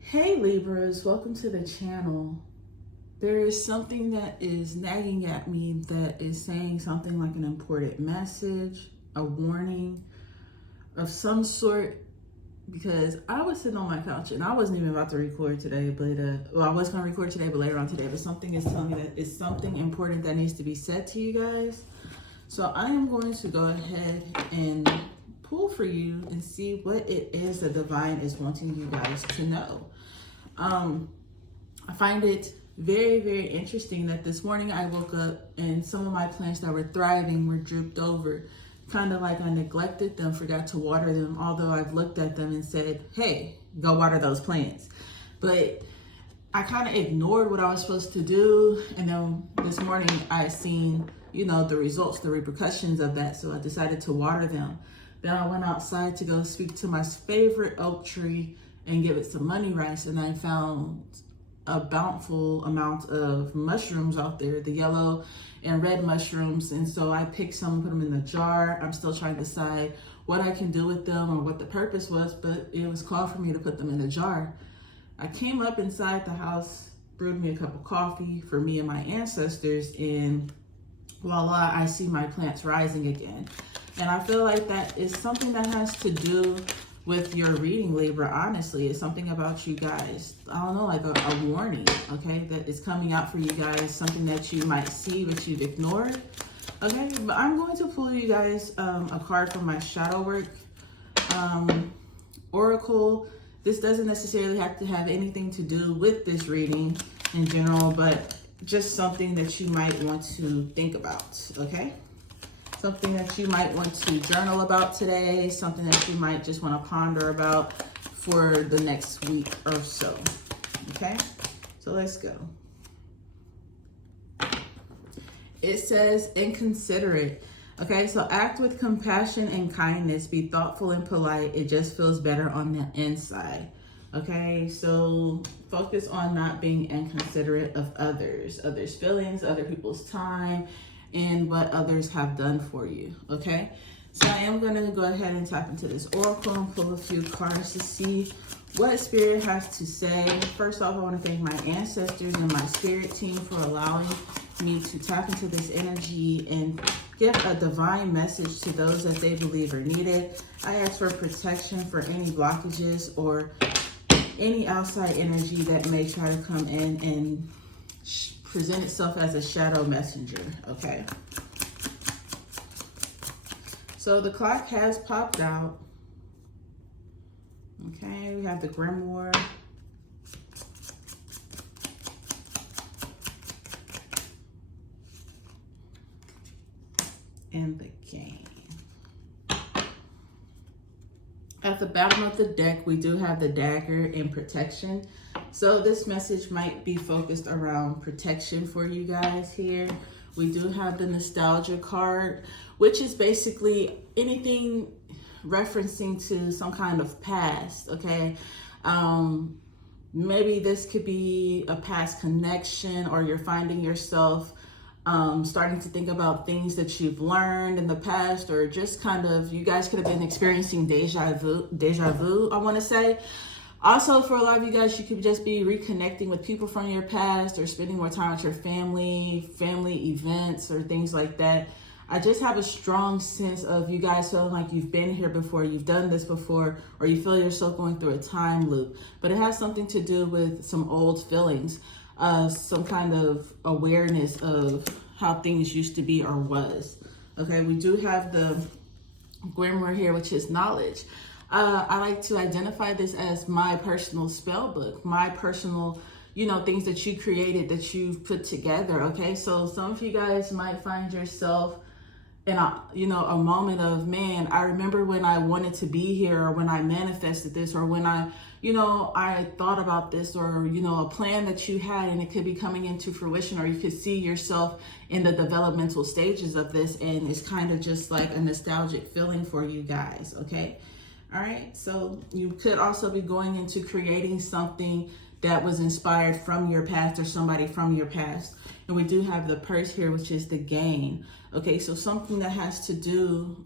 Hey Libras, welcome to the channel. There is something that is nagging at me that is saying something like an important message, a warning of some sort, because I was sitting on my couch and I wasn't even about to record today, but I was going to record today, but later on today, but something is telling me that it's something important that needs to be said to you guys. So I am going to go ahead and pull for you and see what it is the divine is wanting you guys to know. I find it very, very interesting that this morning I woke up and some of my plants that were thriving were drooped over, kind of like I neglected them, forgot to water them, although I've looked at them and said, hey, go water those plants. But I kind of ignored what I was supposed to do. And then this morning I seen, the results, the repercussions of that. So I decided to water them. Then I went outside to go speak to my favorite oak tree and give it some money rice. And I found a bountiful amount of mushrooms out there, the yellow and red mushrooms. And so I picked some and put them in the jar. I'm still trying to decide what I can do with them or what the purpose was, but it was called for me to put them in a jar. I came up inside the house, brewed me a cup of coffee for me and my ancestors, and voila, I see my plants rising again. And I feel like that is something that has to do with your reading, Libra. Honestly, it's something about you guys. I don't know, like a warning, okay, that is coming out for you guys, something that you might see but you've ignored, okay? But I'm going to pull you guys a card from my shadow work oracle. This doesn't necessarily have to have anything to do with this reading in general, but just something that you might want to think about, okay? Something that you might want to journal about today, something that you might just want to ponder about for the next week or so, okay? So let's go. It says, inconsiderate. Okay, so act with compassion and kindness. Be thoughtful and polite. It just feels better on the inside. Okay, so focus on not being inconsiderate of others' feelings, other people's time, and what others have done for you, okay? So I am going to go ahead and tap into this oracle and pull a few cards to see what Spirit has to say. First off, I want to thank my ancestors and my spirit team for allowing me to tap into this energy and give a divine message to those that they believe are needed. I ask for protection for any blockages or any outside energy that may try to come in and present itself as a shadow messenger, okay? So the clock has popped out. Okay, we have the grimoire. And the game. At the bottom of the deck, we do have the dagger and protection. So this message might be focused around protection for you guys here. We do have the nostalgia card, which is basically anything referencing to some kind of past, okay? Maybe this could be a past connection, or you're finding yourself starting to think about things that you've learned in the past, or just kind of, you guys could have been experiencing deja vu, I want to say. Also, for a lot of you guys, you could just be reconnecting with people from your past or spending more time with your family events or things like that. I just have a strong sense of you guys feeling like you've been here before, you've done this before, or you feel yourself going through a time loop. But it has something to do with some old feelings, some kind of awareness of how things used to be or was. Okay, we do have the grimoire here, which is knowledge. I like to identify this as my personal spell book, my personal, things that you created, that you've put together, okay? So some of you guys might find yourself in a moment of, man, I remember when I wanted to be here, or when I manifested this, or when I thought about this, or, a plan that you had, and it could be coming into fruition, or you could see yourself in the developmental stages of this, and it's kind of just like a nostalgic feeling for you guys, okay? All right, so you could also be going into creating something that was inspired from your past or somebody from your past. And we do have the purse here, which is the gain. Okay, so something that has to do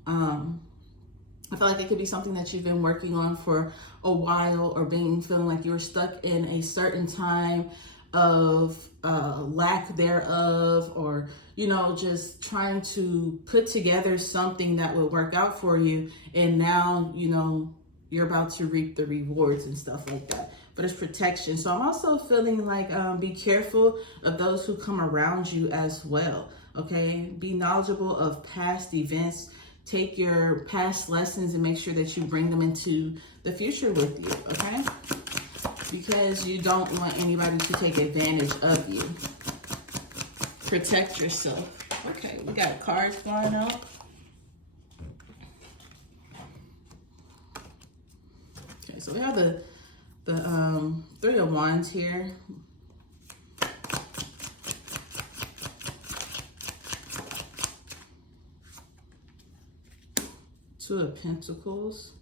I feel like it could be something that you've been working on for a while, or feeling like you're stuck in a certain time of lack thereof, or, you know, just trying to put together something that would work out for you. And now, you know, you're about to reap the rewards and stuff like that. But it's protection. So I'm also feeling like be careful of those who come around you as well. Okay, be knowledgeable of past events. Take your past lessons and make sure that you bring them into the future with you, okay? Because you don't want anybody to take advantage of you. Protect yourself. Okay, we got cards going out. Okay, so we have the Three of Wands here. Two of Pentacles.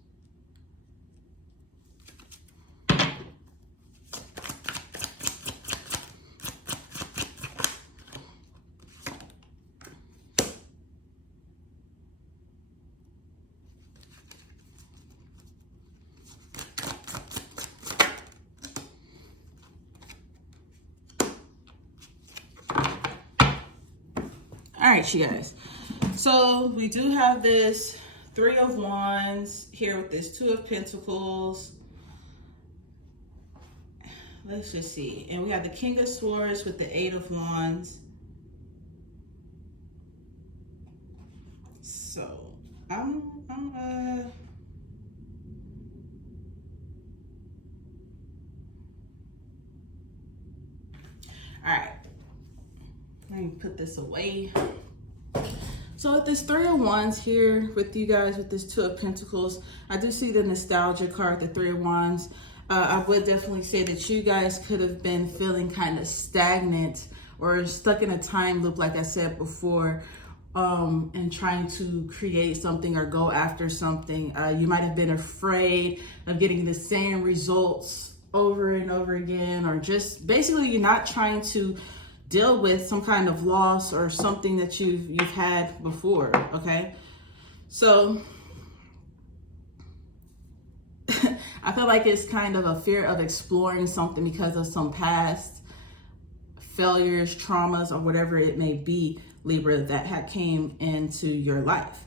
All right, you guys. So we do have this Three of Wands here with this Two of Pentacles. Let's just see. And we have the King of Swords with the Eight of Wands. So all right. Let me put this away. So with this Three of Wands here with you guys, with this Two of Pentacles, I do see the nostalgia card, the Three of Wands. I would definitely say that you guys could have been feeling kind of stagnant or stuck in a time loop, like I said before, and trying to create something or go after something. You might have been afraid of getting the same results over and over again, or just basically you're not trying to deal with some kind of loss or something that you've had before, okay? So I feel like it's kind of a fear of exploring something because of some past failures, traumas, or whatever it may be, Libra, that had came into your life.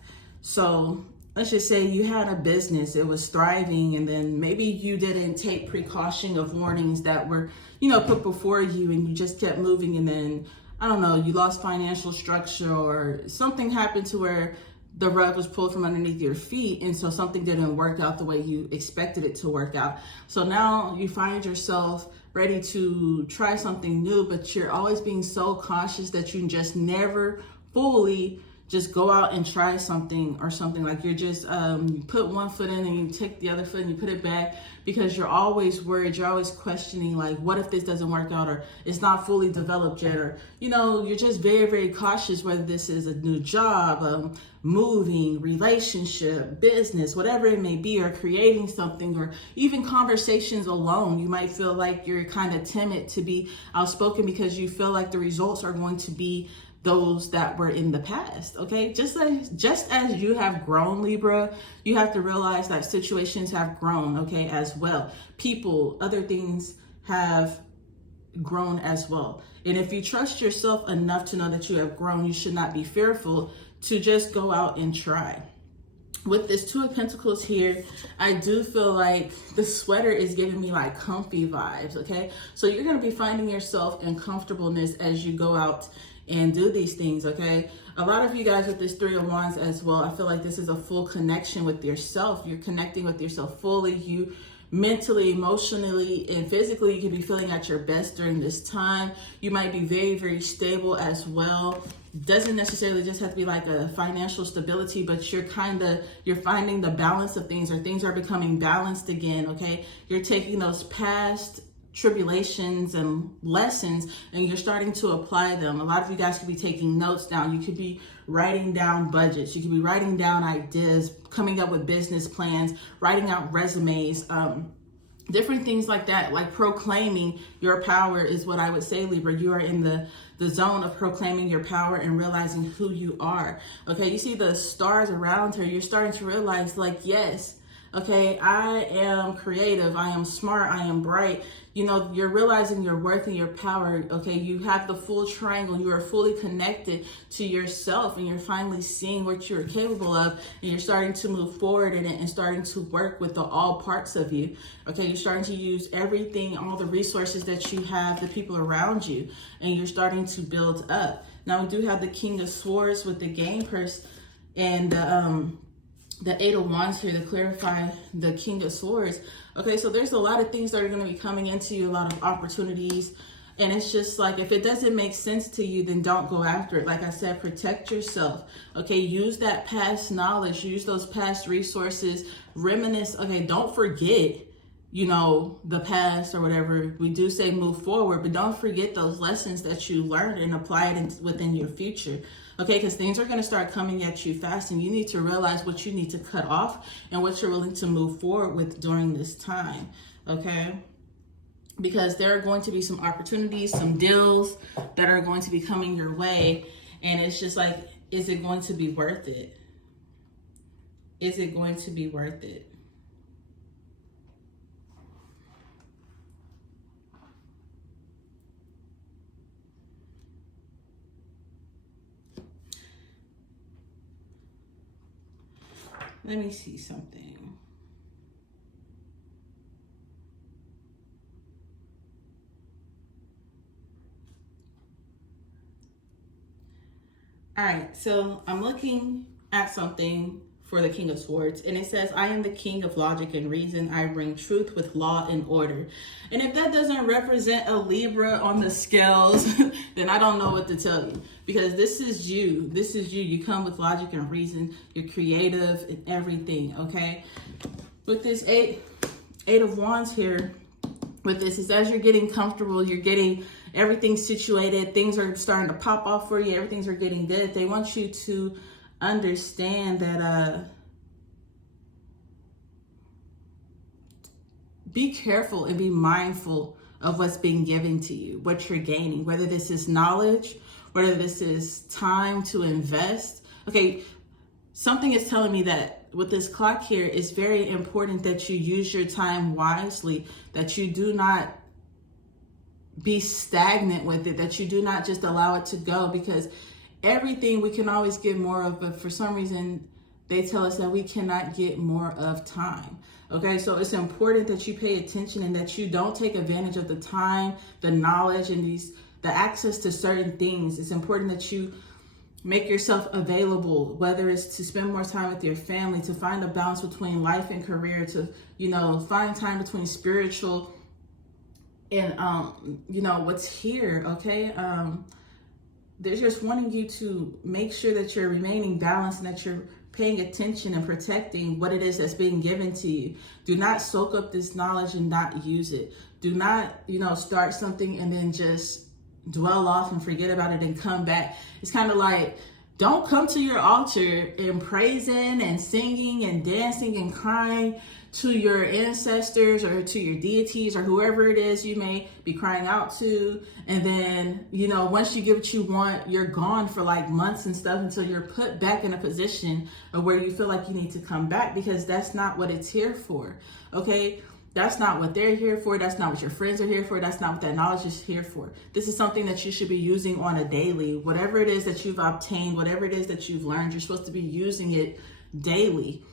So let's just say you had a business, it was thriving, and then maybe you didn't take precaution of warnings that were, you know, put before you, and you just kept moving, and then, I don't know, you lost financial structure, or something happened to where the rug was pulled from underneath your feet, and so something didn't work out the way you expected it to work out. So now you find yourself ready to try something new, but you're always being so cautious that you just never fully just go out and try something, or something like you're just you put one foot in and you take the other foot and you put it back, because you're always worried, you're always questioning, like, what if this doesn't work out, or it's not fully developed yet, or, you know, you're just very, very cautious, whether this is a new job, moving, relationship, business, whatever it may be, or creating something, or even conversations alone. You might feel like you're kind of timid to be outspoken because you feel like the results are going to be those that were in the past, okay? Just as you have grown, Libra, you have to realize that situations have grown, okay, as well. People, other things have grown as well. And if you trust yourself enough to know that you have grown, you should not be fearful to just go out and try. With this Two of Pentacles here, I do feel like the sweater is giving me like comfy vibes, okay? So you're gonna be finding yourself in comfortableness as you go out and do these things, okay? A lot of you guys with this Three of Wands as well, I feel like this is a full connection with yourself. You're connecting with yourself fully. You mentally, emotionally, and physically, you can be feeling at your best during this time. You might be very, very stable as well. Doesn't necessarily just have to be like a financial stability, but you're finding the balance of things, or things are becoming balanced again, okay? You're taking those past tribulations and lessons and you're starting to apply them. A lot of you guys could be taking notes down. You could be writing down budgets. You could be writing down ideas, coming up with business plans, writing out resumes, different things like that, like proclaiming your power is what I would say, Libra. You are in the zone of proclaiming your power and realizing who you are. Okay, you see the stars around her. You're starting to realize, like, yes, okay, I am creative, I am smart, I am bright. You know, you're realizing your worth and your power. Okay, you have the full triangle. You are fully connected to yourself, and you're finally seeing what you're capable of, and you're starting to move forward in it and starting to work with all parts of you. Okay, you're starting to use everything, all the resources that you have, the people around you, and you're starting to build up. Now we do have the King of Swords with the Game Purse and the Eight of Wands here to clarify the King of Swords. Okay, so there's a lot of things that are going to be coming into you, a lot of opportunities. And it's just like, if it doesn't make sense to you, then don't go after it. Like I said, protect yourself. Okay, use that past knowledge, use those past resources, reminisce. Okay, don't forget, you know, the past or whatever. We do say move forward, but don't forget those lessons that you learned and apply it within your future. Okay, because things are going to start coming at you fast, and you need to realize what you need to cut off and what you're willing to move forward with during this time. Okay, because there are going to be some opportunities, some deals that are going to be coming your way, and it's just like, is it going to be worth it? Is it going to be worth it? Let me see something. All right, so I'm looking at something for the King of Swords, and it says, I am the king of logic and reason. I bring truth with law and order. And if that doesn't represent a Libra on the scales, then I don't know what to tell you, because this is you. This is you. You come with logic and reason. You're creative and everything, okay? With this eight of Wands here, with this, is as you're getting comfortable, you're getting everything situated, things are starting to pop off for you, everything's are getting good. They want you to understand that be careful and be mindful of what's being given to you, what you're gaining, whether this is knowledge, whether this is time to invest. Okay, something is telling me that with this clock here, it's very important that you use your time wisely, that you do not be stagnant with it, that you do not just allow it to go, because everything we can always get more of, but for some reason they tell us that we cannot get more of time. Okay, so it's important that you pay attention and that you don't take advantage of the time, the knowledge, and the access to certain things. It's important that you make yourself available, whether it's to spend more time with your family, to find a balance between life and career, to, you know, find time between spiritual and, you know, what's here, okay? They're just wanting you to make sure that you're remaining balanced and that you're paying attention and protecting what it is that's being given to you. Do not soak up this knowledge and not use it. Do not, you know, start something and then just dwell off and forget about it and come back. It's kind of like, don't come to your altar and praising and singing and dancing and crying to your ancestors or to your deities or whoever it is you may be crying out to. And then, you know, once you get what you want, you're gone for like months and stuff until you're put back in a position of where you feel like you need to come back, because that's not what it's here for. Okay. That's not what they're here for. That's not what your friends are here for. That's not what that knowledge is here for. This is something that you should be using on a daily. Whatever it is that you've obtained, whatever it is that you've learned, you're supposed to be using it daily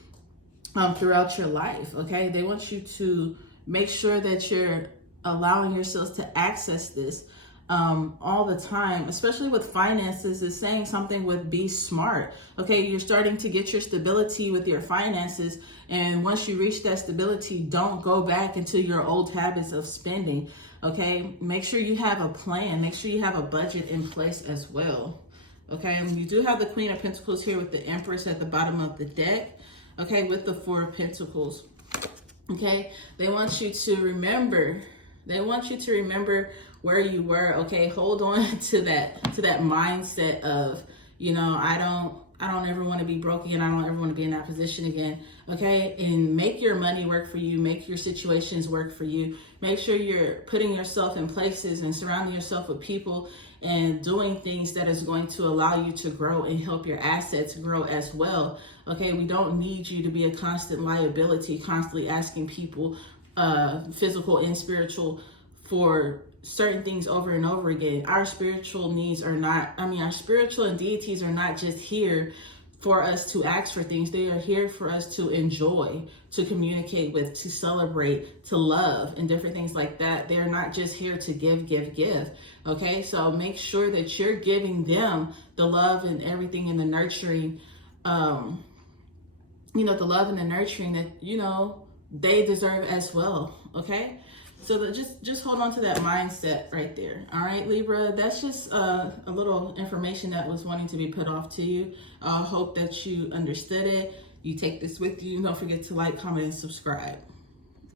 throughout your life, okay? They want you to make sure that you're allowing yourselves to access this all the time, especially with finances. Is saying something with be smart, okay? You're starting to get your stability with your finances, and once you reach that stability, don't go back into your old habits of spending, okay? Make sure you have a plan. Make sure you have a budget in place as well, okay? And you do have the Queen of Pentacles here with the Empress at the bottom of the deck, okay, with the Four of Pentacles, okay? They want you to remember. They want you to remember where you were, okay? Hold on to that mindset of, you know, I don't ever want to be broke again. I don't ever want to be in that position again. Okay. And make your money work for you. Make your situations work for you. Make sure you're putting yourself in places and surrounding yourself with people and doing things that is going to allow you to grow and help your assets grow as well. Okay. We don't need you to be a constant liability, constantly asking people, physical and spiritual, for certain things over and over again. Our spiritual needs are not, our spiritual and deities are not just here for us to ask for things. They are here for us to enjoy, to communicate with, to celebrate, to love, and different things like that. They're not just here to give. Okay, so make sure that you're giving them the love and everything and the nurturing, the love and the nurturing that, they deserve as well. Okay. So that just hold on to that mindset right there. All right, Libra, that's just a little information that was wanting to be put off to you. I hope that you understood it. You take this with you. Don't forget to like, comment, and subscribe.